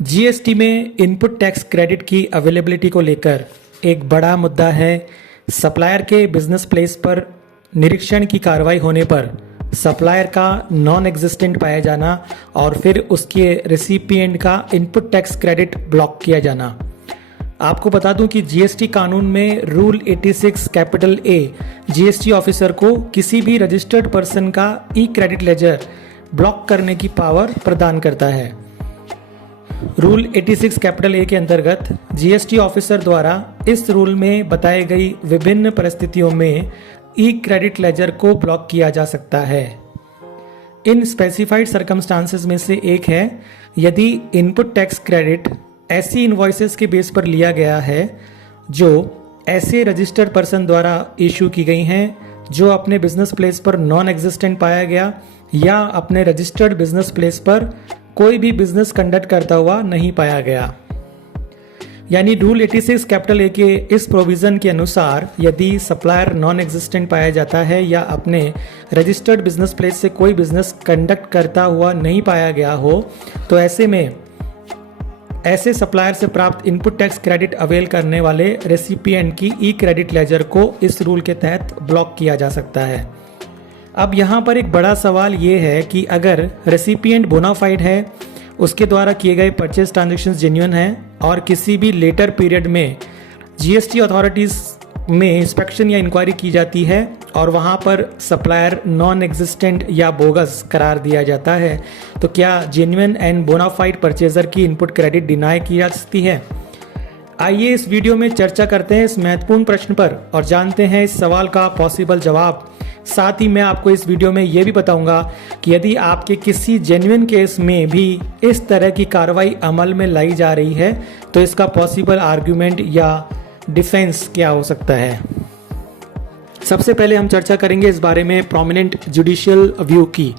GST में input tax credit की availability को लेकर एक बड़ा मुद्दा है। सप्लायर के बिजनेस प्लेस पर निरीक्षण की कार्रवाई होने पर सप्लायर का नॉन एग्जिस्टेंट पाया जाना और फिर उसके रेसिपिएंट का इनपुट टैक्स क्रेडिट ब्लॉक किया जाना। आपको बता दूं कि जीएसटी कानून में rule 86 capital A GST officer को किसी भी रजिस्टर्ड पर्सन का ई क्रेडिट लेजर ब्लॉक करने की पावर प्रदान करता है। रूल 86 कैपिटल ए के अंतर्गत जीएसटी ऑफिसर द्वारा इस रूल में बताई गई विभिन्न परिस्थितियों में ई क्रेडिट लेजर को ब्लॉक किया जा सकता है। इन स्पेसिफाइड सर्कमस्टांसेस में से एक है यदि इनपुट टैक्स क्रेडिट ऐसी इनवॉइसेस के बेस पर लिया गया है जो ऐसे रजिस्टर्ड पर्सन द्वारा इशू की गई हैं जो अपने बिजनेस प्लेस पर नॉन एग्जिस्टेंट पाया गया या अपने रजिस्टर्ड बिजनेस प्लेस पर कोई भी बिजनेस कंडक्ट करता हुआ नहीं पाया गया। यानी रूल 86 कैपिटल ए के इस प्रोविजन के अनुसार यदि सप्लायर नॉन एग्जिस्टेंट पाया जाता है या अपने रजिस्टर्ड बिजनेस प्लेस से कोई बिजनेस कंडक्ट करता हुआ नहीं पाया गया हो तो ऐसे में ऐसे सप्लायर से प्राप्त इनपुट टैक्स क्रेडिट अवेल करने वाले रेसिपिएंट की ई क्रेडिट लेजर को इस रूल के तहत ब्लॉक किया जा सकता है। अब यहाँ पर एक बड़ा सवाल ये है कि अगर रेसिपिएंट बोनाफाइड है, उसके द्वारा किए गए परचेज ट्रांजैक्शंस जेन्युइन हैं और किसी भी लेटर पीरियड में जीएसटी अथॉरिटीज़ में इंस्पेक्शन या इंक्वायरी की जाती है और वहाँ पर सप्लायर नॉन एग्जिस्टेंट या बोगस करार दिया जाता है, तो क्या जेन्युइन एंड बोनाफाइड परचेजर की इनपुट क्रेडिट डिनाई की जा सकती है? आइए इस वीडियो में चर्चा करते हैं इस महत्वपूर्ण प्रश्न पर और जानते हैं इस सवाल का पॉसिबल जवाब। साथ ही मैं आपको इस वीडियो में ये भी बताऊंगा कि यदि आपके किसी जेन्युइन केस में भी इस तरह की कार्रवाई अमल में लाई जा रही है तो इसका पॉसिबल आर्ग्यूमेंट या डिफेंस क्या हो सकता है। सबसे पहले हम चर्चा करेंगे इस बारे में प्रोमिनेंट जुडिशियल व्यू की।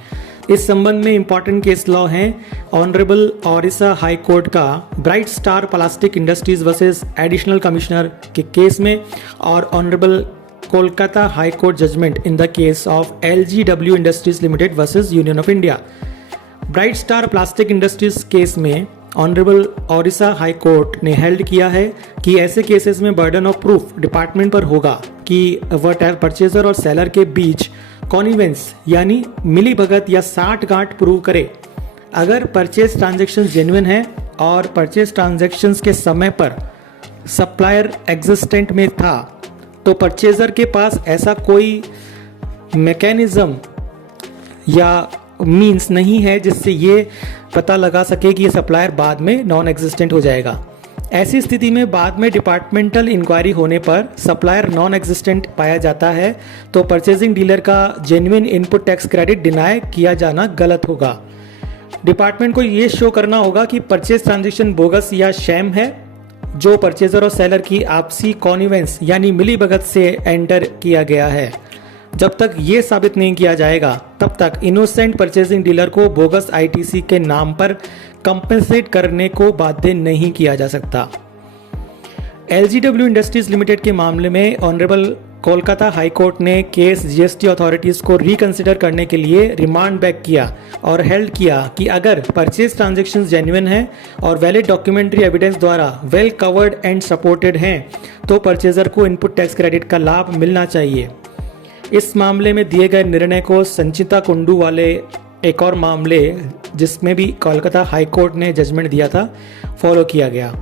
इस संबंध में इंपॉर्टेंट केस लॉ है ऑनरेबल ओडिशा हाई कोर्ट का Bright Star Plastic Industries versus additional commissioner के केस में और honourable Kolkata high court judgment in the case of LGW Industries Limited versus Union of India. Bright Star Plastic Industries case में honourable Odisha high court ने held किया है कि ऐसे cases में बर्डन ऑफ प्रूफ डिपार्टमेंट पर होगा कि वह परचेजर और सेलर के बीच कॉनिवेंस यानी मिली भगत या साठ-गांठ प्रूव करे। अगर परचेज ट्रांजैक्शन जेन्युइन है और परचेज ट्रांजैक्शंस के समय पर सप्लायर एग्जिस्टेंट में था तो परचेजर के पास ऐसा कोई मैकेनिज्म या मींस नहीं है जिससे ये पता लगा सके कि ये सप्लायर बाद में नॉन एग्जिस्टेंट हो जाएगा। ऐसी स्थिति में बाद में डिपार्टमेंटल इंक्वायरी होने पर सप्लायर नॉन एग्जिस्टेंट पाया जाता है तो परचेजिंग डीलर का genuine input tax credit deny किया जाना गलत होगा। डिपार्टमेंट को ये शो करना होगा कि परचेज ट्रांजैक्शन बोगस या शैम है जो परचेजर और सेलर की आपसी कॉनिवेंस यानी मिली भगत से एंटर किया गया है। जब तक ये साबित नहीं किया जाएगा तब तक इनोसेंट परचेजिंग डीलर को बोगस आईटीसी के नाम पर कंपेंसेट करने को बाध्य नहीं किया जा सकता। LGW इंडस्ट्रीज लिमिटेड के मामले में ऑनरेबल कोलकाता हाई कोर्ट ने केस जीएसटी अथॉरिटीज को रिकंसिडर करने के लिए रिमांड बैक किया और हेल्ड किया कि अगर परचेज ट्रांजैक्शंस जेन्युइन हैं और वैलिड डॉक्यूमेंट्री एविडेंस द्वारा वेल कवर्ड एंड सपोर्टेड हैं तो परचेजर को इनपुट टैक्स क्रेडिट का लाभ मिलना चाहिए। इस मामले में दिए गए निर्णय को संचिता कुंडू वाले एक और मामले जिसमें भी कोलकाता हाई कोर्ट ने जजमेंट दिया था फॉलो किया गया।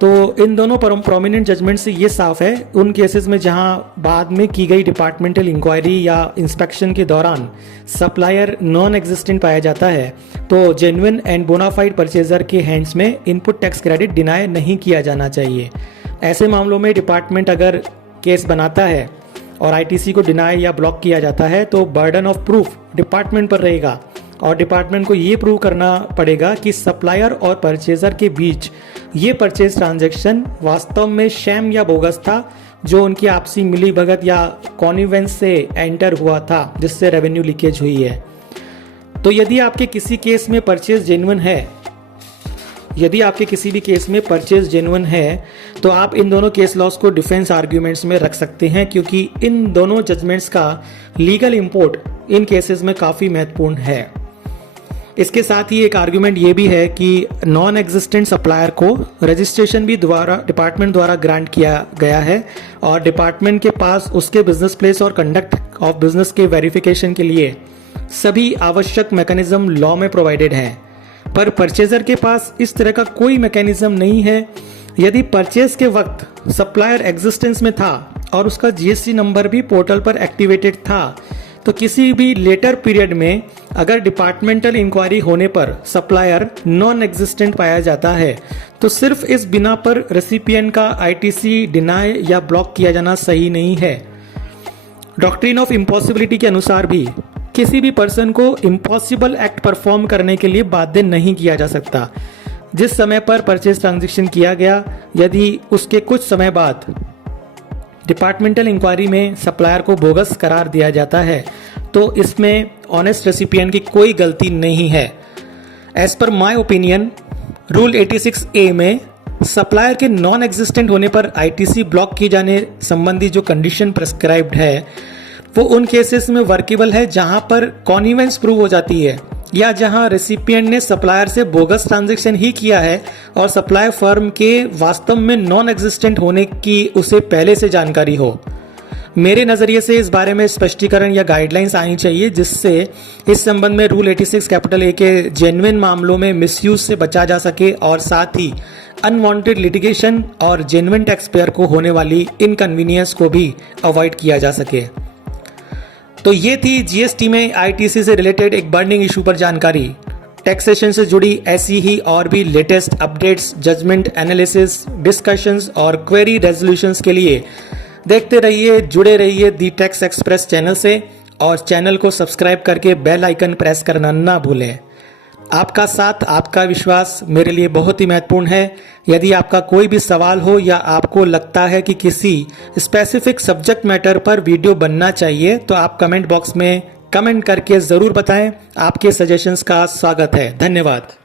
तो इन दोनों प्रोमिनेंट जजमेंट से ये साफ है उन केसेस में जहां बाद में की गई डिपार्टमेंटल इंक्वायरी या इंस्पेक्शन के दौरान सप्लायर नॉन एग्जिस्टेंट पाया जाता है तो जेन्युइन एंड बोनाफाइड परचेजर के हैंड्स में इनपुट टैक्स क्रेडिट डिनाई नहीं किया जाना चाहिए। ऐसे मामलों में डिपार्टमेंट अगर केस बनाता है और आईटीसी को डिनाई या ब्लॉक किया जाता है तो बर्डन ऑफ प्रूफ डिपार्टमेंट पर रहेगा और डिपार्टमेंट को ये प्रूव करना पड़ेगा कि सप्लायर और परचेजर के बीच ये परचेज ट्रांजैक्शन वास्तव में शैम या बोगस था जो उनकी आपसी मिली भगत या कॉनिवेंस से एंटर हुआ था जिससे रेवेन्यू लीकेज हुई है। तो यदि आपके किसी केस में परचेज जेन्युइन है तो आप इन दोनों केस लॉस को डिफेंस आर्ग्यूमेंट्स में रख सकते हैं क्योंकि इन दोनों जजमेंट्स का लीगल इंपोर्ट इन केसेस में काफ़ी महत्वपूर्ण है। इसके साथ ही एक आर्गुमेंट ये भी है कि नॉन एग्जिस्टेंट सप्लायर को रजिस्ट्रेशन भी डिपार्टमेंट द्वारा ग्रांट किया गया है और डिपार्टमेंट के पास उसके बिजनेस प्लेस और कंडक्ट ऑफ बिजनेस के वेरिफिकेशन के लिए सभी आवश्यक मैकेनिज्म लॉ में प्रोवाइडेड हैं। पर परचेजर के पास इस तरह का कोई मैकेनिज्म नहीं है। यदि परचेज के वक्त सप्लायर एग्जिस्टेंस में था और उसका जीएसटी नंबर भी पोर्टल पर एक्टिवेटेड था, तो किसी भी लेटर पीरियड में अगर डिपार्टमेंटल इंक्वायरी होने पर सप्लायर नॉन एग्जिस्टेंट पाया जाता है तो सिर्फ इस बिना पर रेसिपिएंट का आईटीसी डिनाय या ब्लॉक किया जाना सही नहीं है। डॉक्ट्रिन ऑफ इम्पॉसिबिलिटी के अनुसार भी किसी भी पर्सन को इम्पॉसिबल एक्ट परफॉर्म करने के लिए बाध्य नहीं किया जा सकता। जिस समय पर परचेज ट्रांजैक्शन किया गया, यदि उसके कुछ समय बाद डिपार्टमेंटल इंक्वायरी में सप्लायर को बोगस करार दिया जाता है तो इसमें ऑनेस्ट रेसिपिएंट की कोई गलती नहीं है। As per my opinion, rule 86A में सप्लायर के नॉन एग्जिस्टेंट होने पर आईटीसी ब्लॉक किए जाने संबंधी जो कंडीशन प्रेस्क्राइब्ड है वो उन केसेस में वर्केबल है जहां पर कॉन्निवेंस प्रूव हो जाती है या जहां रेसिपिएंट ने सप्लायर से बोगस ट्रांजैक्शन ही किया है और सप्लाई फर्म के वास्तव में नॉन एग्जिस्टेंट होने की उसे पहले से जानकारी हो। मेरे नजरिए से इस बारे में स्पष्टीकरण या गाइडलाइंस आनी चाहिए जिससे इस संबंध में रूल 86 कैपिटल ए के जेन्युइन मामलों में मिसयूज से बचा जा सके और साथ ही अनवांटेड लिटिगेशन और जेन्युइन टैक्स पेयर को होने वाली इनकन्वीनियंस को भी अवॉइड किया जा सके। तो ये थी जीएसटी में आईटीसी से रिलेटेड एक बर्निंग इशू पर जानकारी। टैक्सेशन से जुड़ी ऐसी ही और भी latest updates, judgment analysis, discussions और क्वेरी रेजोल्यूशंस के लिए देखते रहिए, जुड़े रहिए दी टैक्स एक्सप्रेस चैनल से और चैनल को सब्सक्राइब करके बेल आइकन प्रेस करना ना भूलें। आपका साथ, आपका विश्वास मेरे लिए बहुत ही महत्वपूर्ण है। यदि आपका कोई भी सवाल हो या आपको लगता है कि किसी स्पेसिफिक सब्जेक्ट मैटर पर वीडियो बनना चाहिए तो आप कमेंट बॉक्स में कमेंट करके ज़रूर बताएं। आपके सजेशंस का स्वागत है। धन्यवाद।